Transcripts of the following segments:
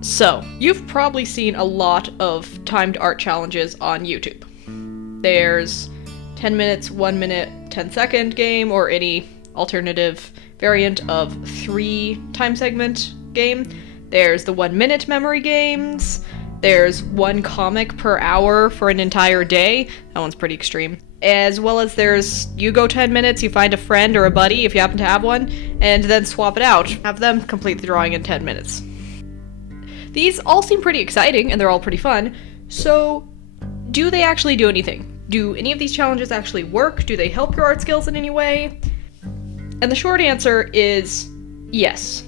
So, you've probably seen a lot of timed art challenges on YouTube. There's 10 minutes, 1 minute, 10-second game, or any alternative variant of 3 time segment game. There's the 1 minute memory games. There's 1 comic per hour for an entire day. That one's pretty extreme. As well as you go 10 minutes, you find a friend or a buddy, if you happen to have one, and then swap it out. Have them complete the drawing in 10 minutes. These all seem pretty exciting, and they're all pretty fun, so do they actually do anything? Do any of these challenges actually work? Do they help your art skills in any way? And the short answer is yes.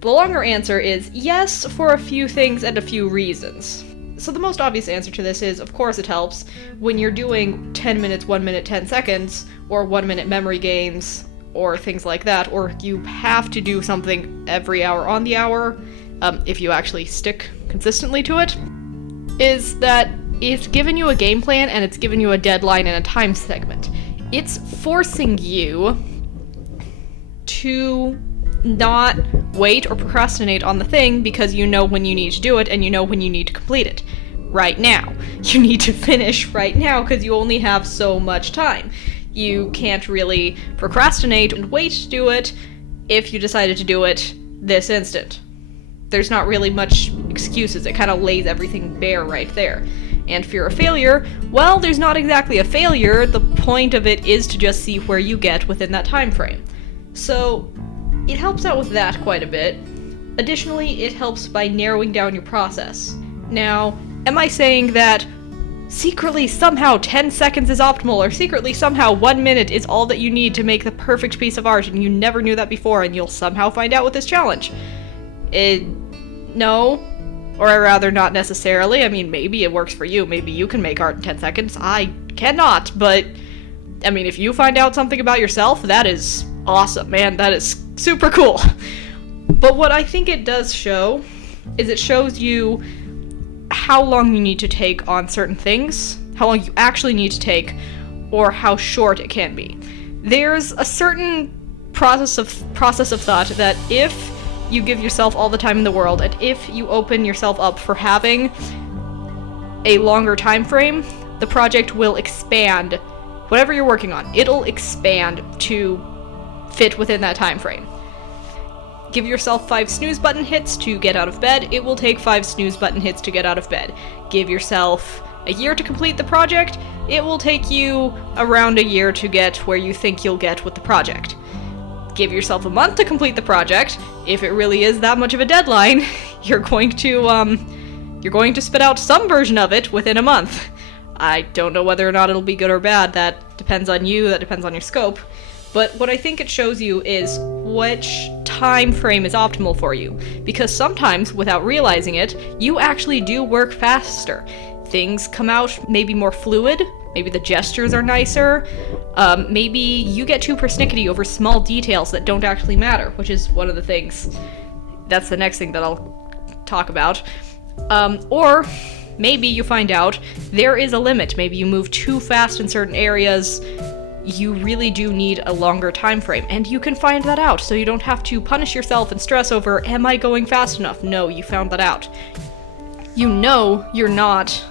The longer answer is yes for a few things and a few reasons. So the most obvious answer to this is, of course it helps. When you're doing 10 minutes, 1 minute, 10 seconds, or 1 minute memory games, or things like that, or you have to do something every hour on the hour, if you actually stick consistently to it, is that it's given you a game plan and it's given you a deadline and a time segment. It's forcing you to not wait or procrastinate on the thing because you know when you need to do it and you know when you need to complete it. Right now. You need to finish right now because you only have so much time. You can't really procrastinate and wait to do it if you decided to do it this instant. There's not really much excuses. It kind of lays everything bare right there. And if you're a failure, well, there's not exactly a failure. The point of it is to just see where you get within that time frame. So it helps out with that quite a bit. Additionally, it helps by narrowing down your process. Now, am I saying that secretly somehow 10 seconds is optimal, or secretly somehow 1 minute is all that you need to make the perfect piece of art and you never knew that before and you'll somehow find out with this challenge? No. Or rather, not necessarily. I mean, maybe it works for you. Maybe you can make art in 10 seconds. I cannot, but I mean, if you find out something about yourself, that is awesome, man. That is super cool. But what I think it does show is it shows you how long you need to take on certain things, how long you actually need to take, or how short it can be. There's a certain process of thought that if you give yourself all the time in the world, and if you open yourself up for having a longer time frame, the project will expand. Whatever you're working on, it'll expand to fit within that time frame. Give yourself 5 snooze button hits to get out of bed, it will take 5 snooze button hits to get out of bed. Give yourself a year to complete the project, it will take you around a year to get where you think you'll get with the project. Give yourself a month to complete the project. If it really is that much of a deadline, you're going to spit out some version of it within a month. I don't know whether or not it'll be good or bad. That depends on you, that depends on your scope. But what I think it shows you is which time frame is optimal for you. Because sometimes, without realizing it, you actually do work faster. Things come out maybe more fluid, maybe the gestures are nicer, maybe you get too persnickety over small details that don't actually matter, which is one of the things. That's the next thing that I'll talk about. Or maybe you find out there is a limit. Maybe you move too fast in certain areas. You really do need a longer time frame, and you can find that out, so you don't have to punish yourself and stress over, am I going fast enough? No, you found that out. You know you're not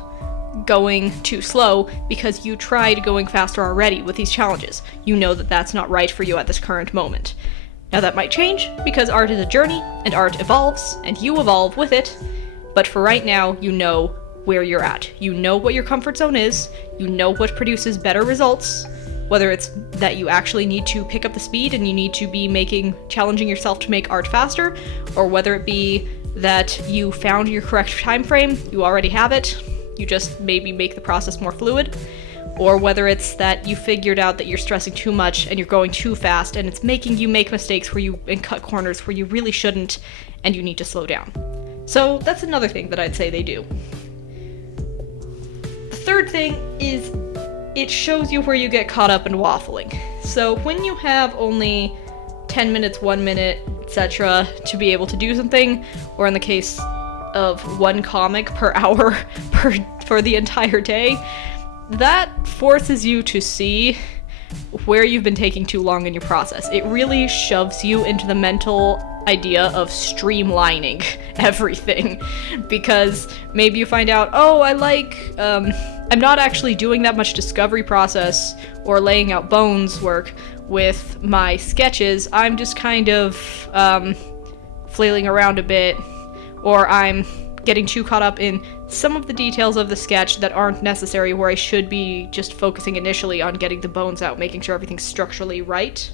going too slow because you tried going faster already with these challenges. You know that that's not right for you at this current moment. Now that might change because art is a journey and art evolves and you evolve with it, but for right now you know where you're at. You know what your comfort zone is, you know what produces better results, whether it's that you actually need to pick up the speed and you need to be challenging yourself to make art faster, or whether it be that you found your correct time frame, you already have it, you just maybe make the process more fluid, or whether it's that you figured out that you're stressing too much and you're going too fast and it's making you make mistakes and cut corners where you really shouldn't and you need to slow down. So that's another thing that I'd say they do. The third thing is it shows you where you get caught up in waffling. So when you have only 10 minutes, 1 minute, etc. to be able to do something, or in the case of 1 comic per hour for the entire day, that forces you to see where you've been taking too long in your process. It really shoves you into the mental idea of streamlining everything, because maybe you find out, oh, I'm not actually doing that much discovery process or laying out bones work with my sketches. I'm just kind of flailing around a bit, or I'm getting too caught up in some of the details of the sketch that aren't necessary, where I should be just focusing initially on getting the bones out, making sure everything's structurally right.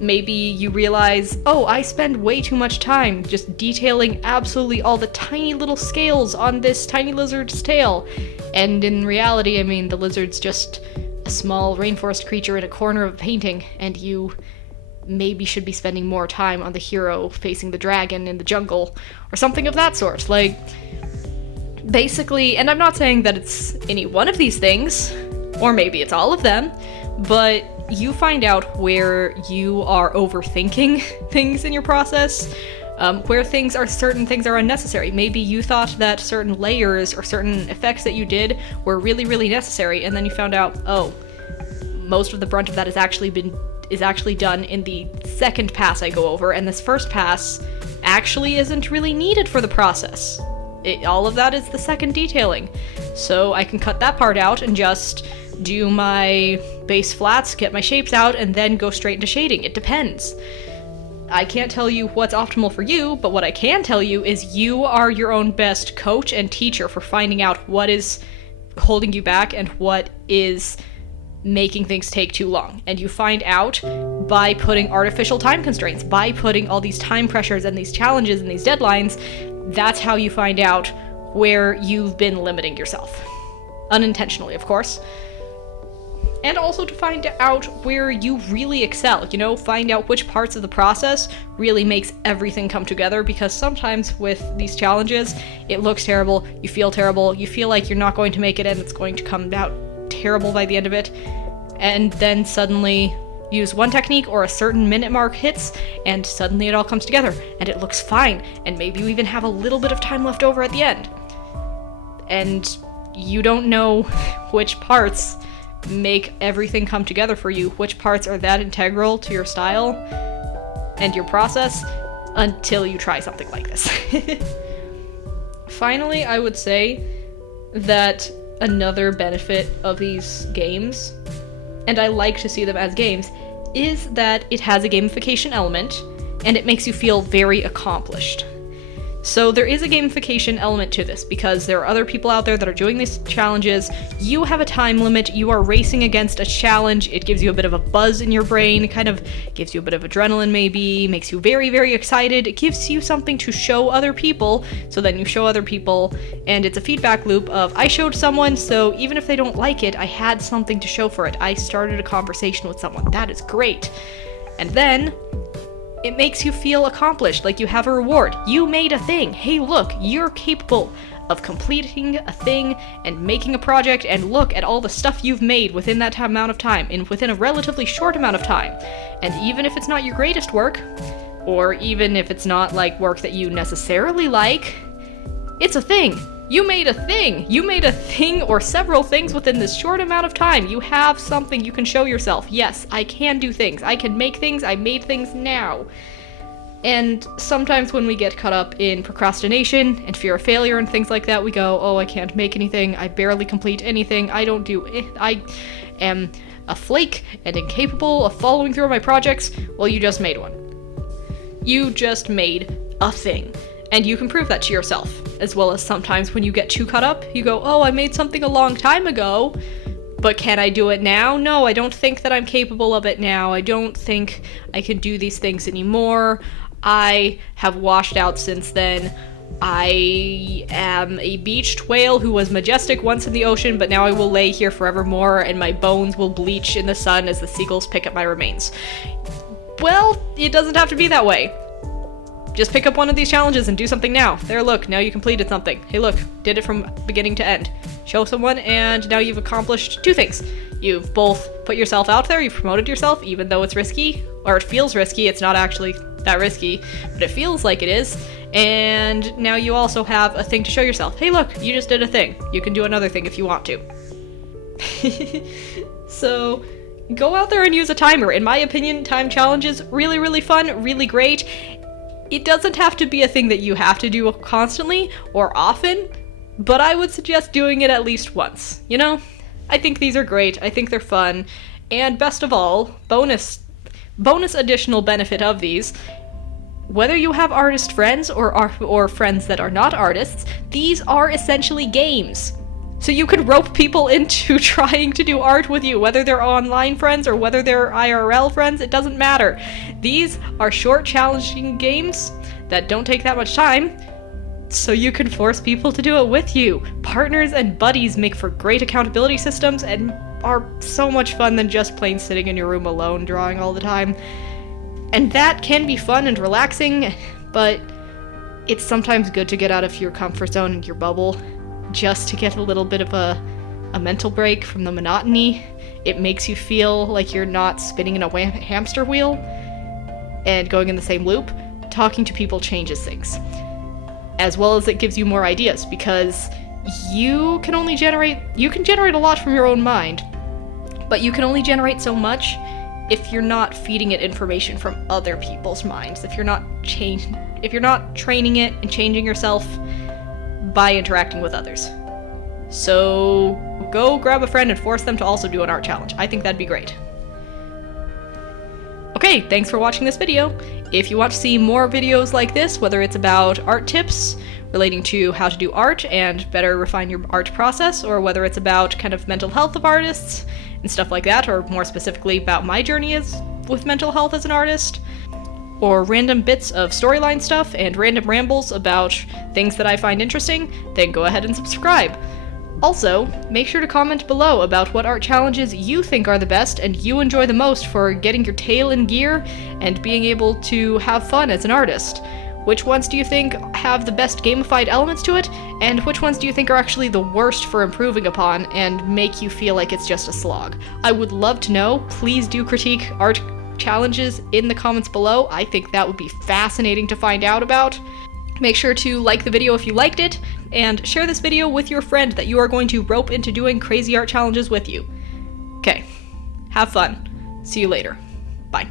Maybe you realize, oh, I spend way too much time just detailing absolutely all the tiny little scales on this tiny lizard's tail. And in reality, I mean, the lizard's just a small rainforest creature in a corner of a painting, and you maybe should be spending more time on the hero facing the dragon in the jungle, or something of that sort. Like, basically, and I'm not saying that it's any one of these things, or maybe it's all of them, but you find out where you are overthinking things in your process, where certain things are unnecessary. Maybe you thought that certain layers or certain effects that you did were really, really necessary, and then you found out, oh, most of the brunt of that is actually done in the second pass I go over, and this first pass actually isn't really needed for the process. All of that is the second detailing. So I can cut that part out and just do my base flats, get my shapes out, and then go straight into shading. It depends. I can't tell you what's optimal for you, but what I can tell you is you are your own best coach and teacher for finding out what is holding you back and what is making things take too long. And you find out by putting artificial time constraints, by putting all these time pressures and these challenges and these deadlines. That's how you find out where you've been limiting yourself. Unintentionally, of course. And also to find out where you really excel, find out which parts of the process really makes everything come together, because sometimes with these challenges, it looks terrible, you feel like you're not going to make it and it's going to come out terrible by the end of it, and then suddenly use one technique or a certain minute mark hits, and suddenly it all comes together, and it looks fine, and maybe you even have a little bit of time left over at the end. And you don't know which parts make everything come together for you, which parts are that integral to your style and your process, until you try something like this. Finally, I would say that another benefit of these games, and I like to see them as games, is that it has a gamification element, and it makes you feel very accomplished. So there is a gamification element to this, because there are other people out there that are doing these challenges. You have a time limit, you are racing against a challenge, it gives you a bit of a buzz in your brain, it kind of gives you a bit of adrenaline maybe, makes you very, very excited, it gives you something to show other people, so then you show other people, and it's a feedback loop of, I showed someone, so even if they don't like it, I had something to show for it, I started a conversation with someone, that is great. And then it makes you feel accomplished, like you have a reward. You made a thing. Hey, look, you're capable of completing a thing and making a project, and look at all the stuff you've made within that amount of time, and within a relatively short amount of time. And even if it's not your greatest work, or even if it's not like work that you necessarily like, it's a thing. You made a thing! You made a thing or several things within this short amount of time. You have something you can show yourself. Yes, I can do things. I can make things. I made things now. And sometimes when we get caught up in procrastination and fear of failure and things like that, we go, oh, I can't make anything. I barely complete anything. I am a flake and incapable of following through on my projects. Well, you just made one. You just made a thing. And you can prove that to yourself, as well as sometimes when you get too caught up, you go, oh, I made something a long time ago, but can I do it now? No, I don't think that I'm capable of it now. I don't think I can do these things anymore. I have washed out since then. I am a beached whale who was majestic once in the ocean, but now I will lay here forevermore, and my bones will bleach in the sun as the seagulls pick up my remains. Well, it doesn't have to be that way. Just pick up one of these challenges and do something now. There, look, now you completed something. Hey, look, did it from beginning to end. Show someone, and now you've accomplished two things. You've both put yourself out there, you've promoted yourself, even though it's risky, or it feels risky. It's not actually that risky, but it feels like it is. And now you also have a thing to show yourself. Hey, look, you just did a thing. You can do another thing if you want to. So go out there and use a timer. In my opinion, time challenges, really, really fun, really great. It doesn't have to be a thing that you have to do constantly or often, but I would suggest doing it at least once, you know? I think these are great, I think they're fun, and best of all, bonus additional benefit of these, whether you have artist friends or friends that are not artists, these are essentially games. So you could rope people into trying to do art with you, whether they're online friends or whether they're IRL friends, it doesn't matter. These are short, challenging games that don't take that much time, so you can force people to do it with you. Partners and buddies make for great accountability systems and are so much fun than just plain sitting in your room alone drawing all the time. And that can be fun and relaxing, but it's sometimes good to get out of your comfort zone and your bubble, just to get a little bit of a mental break from the monotony. It makes you feel like you're not spinning in a hamster wheel and going in the same loop. Talking to people changes things, as well as it gives you more ideas, because you can generate a lot from your own mind, but you can only generate so much if you're not feeding it information from other people's minds, if you're not training it and changing yourself by interacting with others. So go grab a friend and force them to also do an art challenge. I think that'd be great. Okay, thanks for watching this video. If you want to see more videos like this, whether it's about art tips relating to how to do art and better refine your art process, or whether it's about kind of mental health of artists and stuff like that, or more specifically about my journey with mental health as an artist, or random bits of storyline stuff and random rambles about things that I find interesting, then go ahead and subscribe. Also, make sure to comment below about what art challenges you think are the best and you enjoy the most for getting your tail in gear and being able to have fun as an artist. Which ones do you think have the best gamified elements to it, and which ones do you think are actually the worst for improving upon and make you feel like it's just a slog? I would love to know. Please do critique art challenges in the comments below. I think that would be fascinating to find out about. Make sure to like the video if you liked it, and share this video with your friend that you are going to rope into doing crazy art challenges with you. Okay, have fun. See you later. Bye.